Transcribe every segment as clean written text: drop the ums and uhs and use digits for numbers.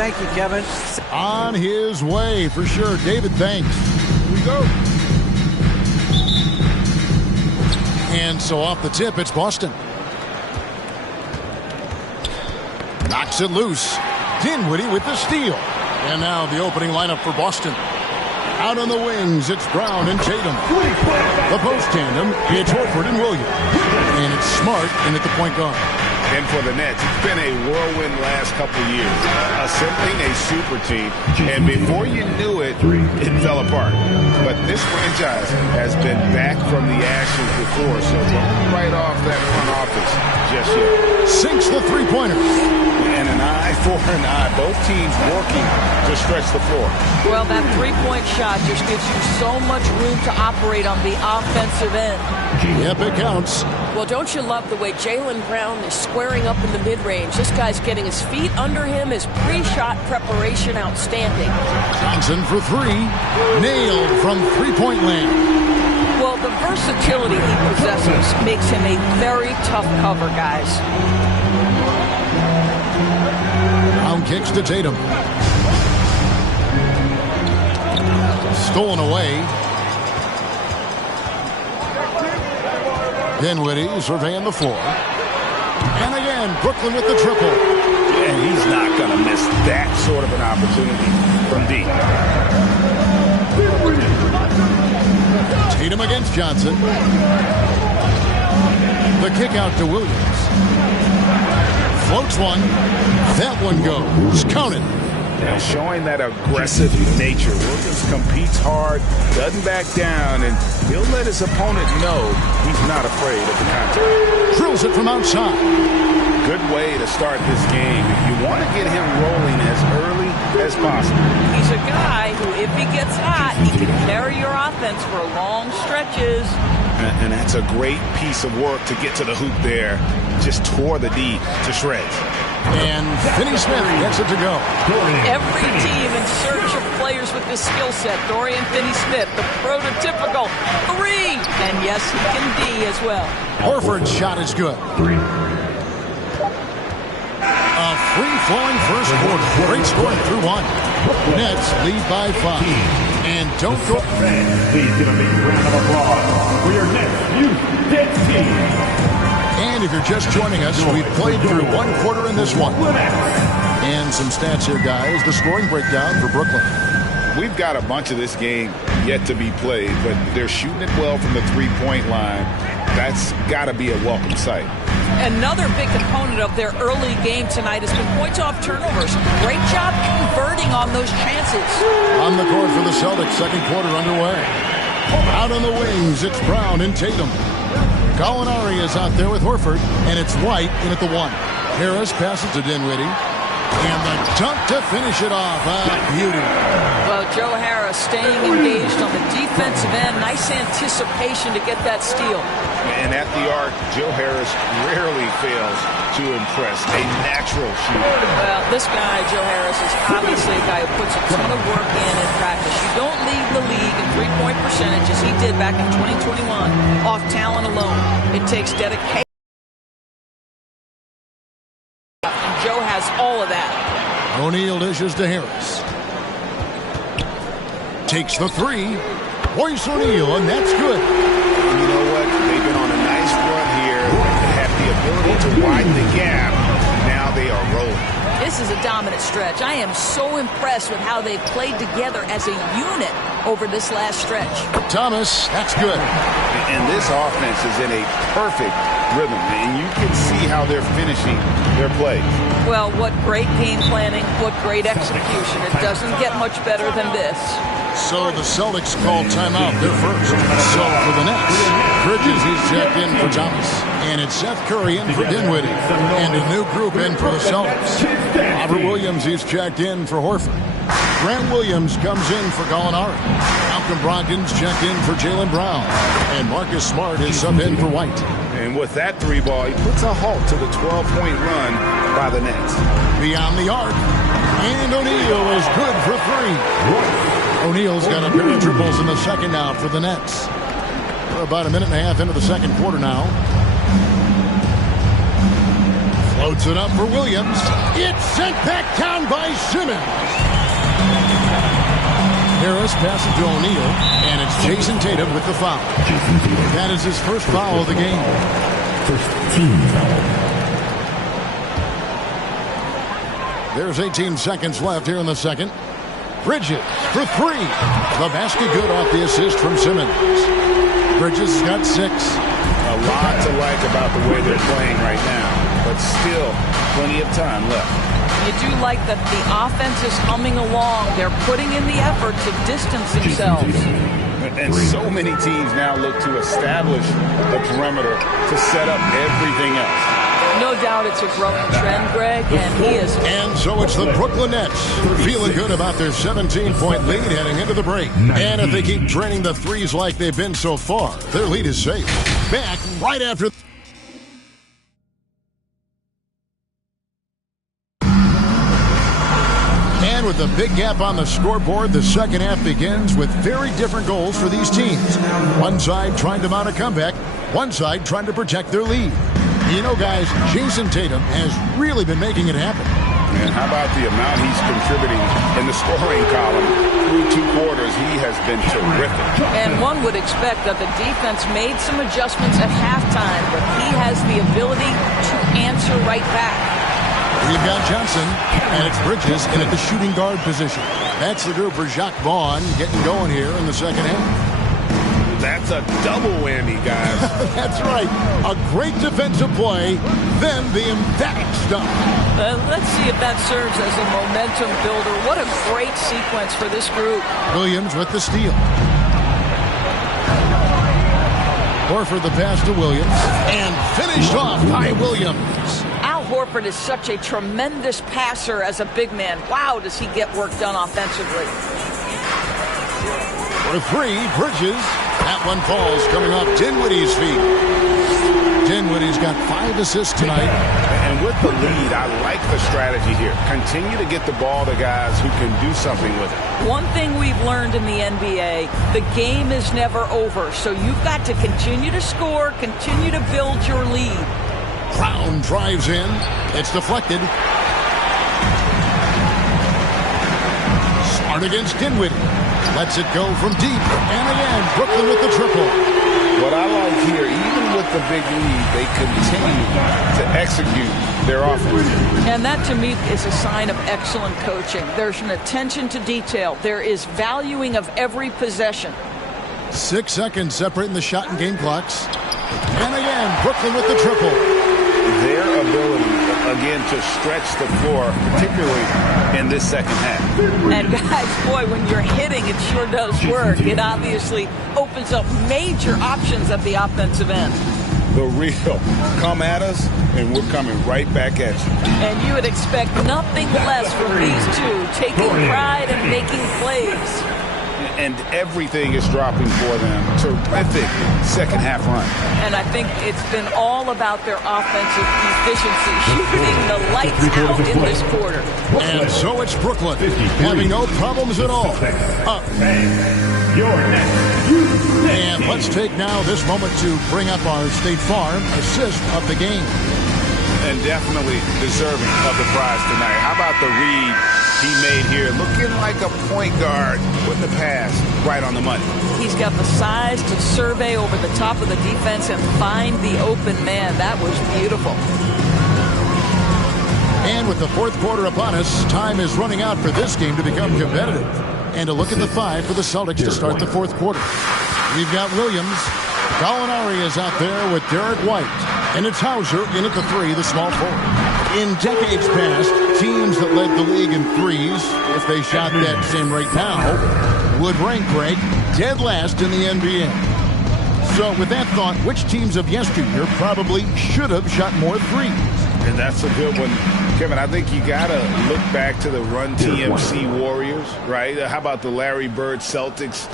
Thank you, Kevin. On his way, for sure. David, thanks. Here we go. And so off the tip, it's Boston. Knocks it loose. Dinwiddie with the steal. And now the opening lineup for Boston. Out on the wings, it's Brown and Tatum. The post tandem, it's Horford and Williams. And it's Smart in at the point guard. And for the Nets, it's been a whirlwind last couple years. Assembling a super team, and before you knew it, it fell apart. But this franchise has been back from the ashes before, so don't write off that front office just yet. Sinks the three-pointer. And an eye for an eye. Both teams working to stretch the floor. Well, that three-point shot just gives you so much room to operate on the offensive end. Yep, it counts. Well, don't you love the way Jaylen Brown is squaring up in the mid-range? This guy's getting his feet under him. His pre-shot preparation outstanding. Johnson for three. Nailed from three-point land. Well, the versatility he possesses makes him a very tough cover, guys. Brown kicks to Tatum. Stolen away. Dinwiddie surveying the floor. And again, Brooklyn with the triple. And he's not going to miss that sort of an opportunity from deep. Tatum against Johnson. The kick out to Williams. Floats one. That one goes. Counted. And showing that aggressive nature. Williams competes hard, doesn't back down, and he'll let his opponent know he's not afraid of the contact. Drills it from outside. Good way to start this game. You want to get him rolling as early as possible. He's a guy who, if he gets hot, he can carry your offense for long stretches. And that's a great piece of work to get to the hoop there. Just tore the D to shreds. And Finney-Smith gets it to go. Every team in search of players with this skill set. Dorian Finney-Smith, the prototypical three. And yes, he can D as well. Horford's shot is good. A free-flowing first quarter. Great scoring through one. Nets lead by 5. And don't go. Please give a big round of applause for your Nets Youth Nets team. And if you're just joining us, we've played through one quarter in this one. And some stats here, guys. The scoring breakdown for Brooklyn. We've got a bunch of this game yet to be played, but they're shooting it well from the three-point line. That's got to be a welcome sight. Another big component of their early game tonight has been points off turnovers. Great job converting on those chances. On the court for the Celtics, second quarter underway. Out on the wings, it's Brown and Tatum. Gallinari is out there with Horford, and it's White in at the one. Harris passes to Dinwiddie. And the dunk to finish it off. Beauty. Well, Joe Harris staying engaged on the defensive end. Nice anticipation to get that steal. And at the arc, Joe Harris rarely fails to impress. A natural shooter. Well, this guy, Joe Harris, is obviously a guy who puts a ton of work in practice. You don't lead the league in three-point percentage as he did back in 2021 off talent alone. It takes dedication. Joe has all of that. O'Neal dishes to Harris. Takes the three. Royce O'Neal, and that's good. And you know what? They've been on a nice run here. They have the ability to widen the gap. Now they are rolling. This is a dominant stretch. I am so impressed with how they've played together as a unit over this last stretch. Thomas, that's good. And this offense is in a perfect rhythm, and you can see how they're finishing their play. Well, what great game planning, what great execution. It doesn't get much better than this. So the Celtics call timeout. They're first. So for the Nets, Bridges, he's checked in for Thomas. And it's Seth Curry in for Dinwiddie. And a new group in for the Celtics. Robert Williams, he's checked in for Horford. Grant Williams comes in for Gallinari. Malcolm Brogdon's checked in for Jaylen Brown. And Marcus Smart is sub in for White. And with that three ball, he puts a halt to the 12-point run by the Nets. Beyond the arc. And O'Neal is good for three. O'Neal's got a pair of triples in the second now for the Nets. We're about a minute and a half into the second quarter now. Floats it up for Williams. It's sent back down by Simmons. Simmons. Harris passes to O'Neal, and it's Jason Tatum with the foul. That is his first foul of the game. First team foul. There's 18 seconds left here in the second. Bridges for three. The basket good off the assist from Simmons. Bridges has got 6. A lot to like about the way they're playing right now, but still plenty of time left. You do like that the offense is humming along. They're putting in the effort to distance themselves. And so many teams now look to establish the perimeter to set up everything else. No doubt it's a growing trend, Greg, and he is. And so it's the Brooklyn Nets feeling good about their 17-point lead heading into the break. And if they keep draining the threes like they've been so far, their lead is safe. Back right after. And with a big gap on the scoreboard, the second half begins with very different goals for these teams. One side trying to mount a comeback, one side trying to protect their lead. You know, guys, Jason Tatum has really been making it happen. And how about the amount he's contributing in the scoring column? Through 2 quarters, he has been terrific. And one would expect that the defense made some adjustments at halftime, but he has the ability to answer right back. We've got Johnson, and it's Bridges in at the shooting guard position. That's the group for Jacques Vaughn getting going here in the second half. That's a double whammy, guys. That's right. A great defensive play, then the emphatic stop. Let's see if that serves as a momentum builder. What a great sequence for this group. Williams with the steal. Horford the pass to Williams. And finished off by Williams. Al Horford is such a tremendous passer as a big man. Wow, does he get work done offensively. For 3, Bridges. That one falls coming off Dinwiddie's feet. Dinwiddie's got 5 assists tonight. And with the lead, I like the strategy here. Continue to get the ball to guys who can do something with it. One thing we've learned in the NBA, the game is never over. So you've got to continue to score, continue to build your lead. Brown drives in. It's deflected. Smart against Dinwiddie. Lets it go from deep. And again, Brooklyn with the triple. What I like here, even with the big lead, they continue to execute their offense. And that, to me, is a sign of excellent coaching. There's an attention to detail. There is valuing of every possession. 6 seconds separating the shot and game clocks. And again, Brooklyn with the triple. Their ability, again, to stretch the floor, particularly in this second half. And guys, boy, when you're hitting, it sure does work. It obviously opens up major options at the offensive end. The real come at us, and we're coming right back at you. And you would expect nothing less from these two, taking pride and making plays. And everything is dropping for them. Terrific second half run. And I think it's been all about their offensive efficiency, shooting the lights out in this quarter. And so it's Brooklyn, having no problems at all. Up. And let's take now this moment to bring up our State Farm assist of the game. And definitely deserving of the prize tonight. How about the read he made here? Looking like a point guard with the pass right on the money. He's got the size to survey over the top of the defense and find the open man. That was beautiful. And with the fourth quarter upon us, time is running out for this game to become competitive. And to look at the 5 for the Celtics to start the fourth quarter. We've got Williams. Gallinari is out there with Derek White. And it's Hauser in at the 3, the small forward. In decades past, teams that led the league in threes, if they shot that same rate now, would rank, Greg, dead last in the NBA. So with that thought, which teams of yesteryear probably should have shot more threes? And that's a good one. Kevin, I think you got to look back to the Run TMC Warriors, right? How about the Larry Bird Celtics?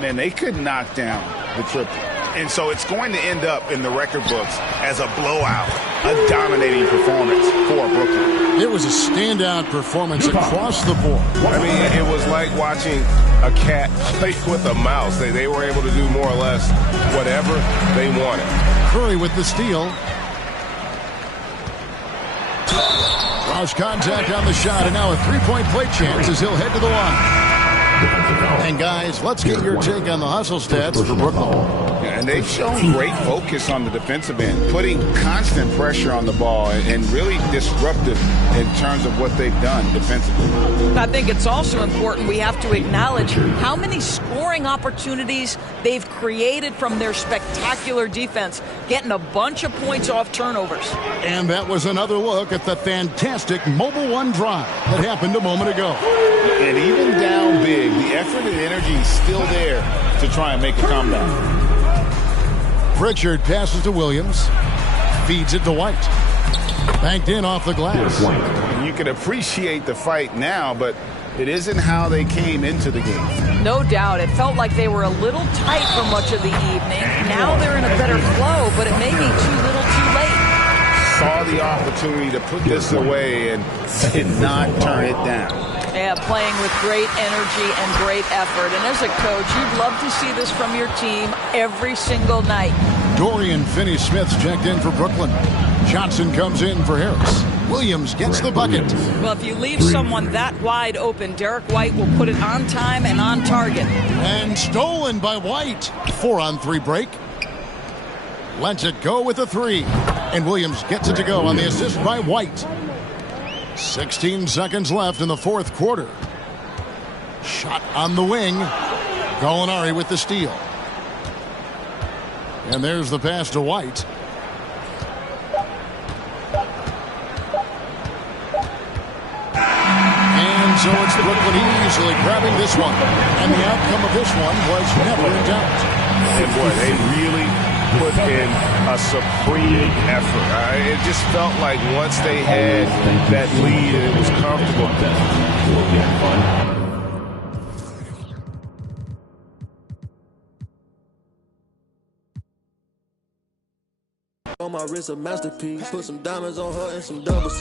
Man, they could knock down the triple. And so it's going to end up in the record books as a blowout, a dominating performance for Brooklyn. It was a standout performance across the board. I mean, it was like watching a cat play with a mouse. They were able to do more or less whatever they wanted. Curry with the steal. Lost contact on the shot, and now a three-point play chance as he'll head to the line. And guys, let's get your take on the hustle stats for Brooklyn. And they've shown great focus on the defensive end, putting constant pressure on the ball and really disruptive in terms of what they've done defensively. I think it's also important we have to acknowledge how many scoring opportunities they've created from their spectacular defense, getting a bunch of points off turnovers. And that was another look at the fantastic Mobile One drive that happened a moment ago. And even down big, the effort and energy is still there to try and make a comeback. Pritchard passes to Williams, feeds it to White. Banked in off the glass. You can appreciate the fight now, but it isn't how they came into the game. No doubt. It felt like they were a little tight for much of the evening. Now they're in a better flow, but it may be too little too late. Saw the opportunity to put this away and did not turn it down. Yeah, playing with great energy and great effort. And as a coach, you'd love to see this from your team every single night. Dorian Finney-Smith's checked in for Brooklyn. Johnson comes in for Harris. Williams gets the bucket. Well, if you leave someone that wide open, Derek White will put it on time and on target. And stolen by White. 4-on-3 break. Lets it go with a three. And Williams gets it to go on the assist by White. 16 seconds left in the fourth quarter. Shot on the wing. Gallinari with the steal. And there's the pass to White. And so it's Brooklyn easily grabbing this one. And the outcome of this one was never in doubt. And boy, they really put in a supreme effort. It just felt like once they had that lead, it was comfortable. On my wrist, a masterpiece. Put some diamonds on her and some double C.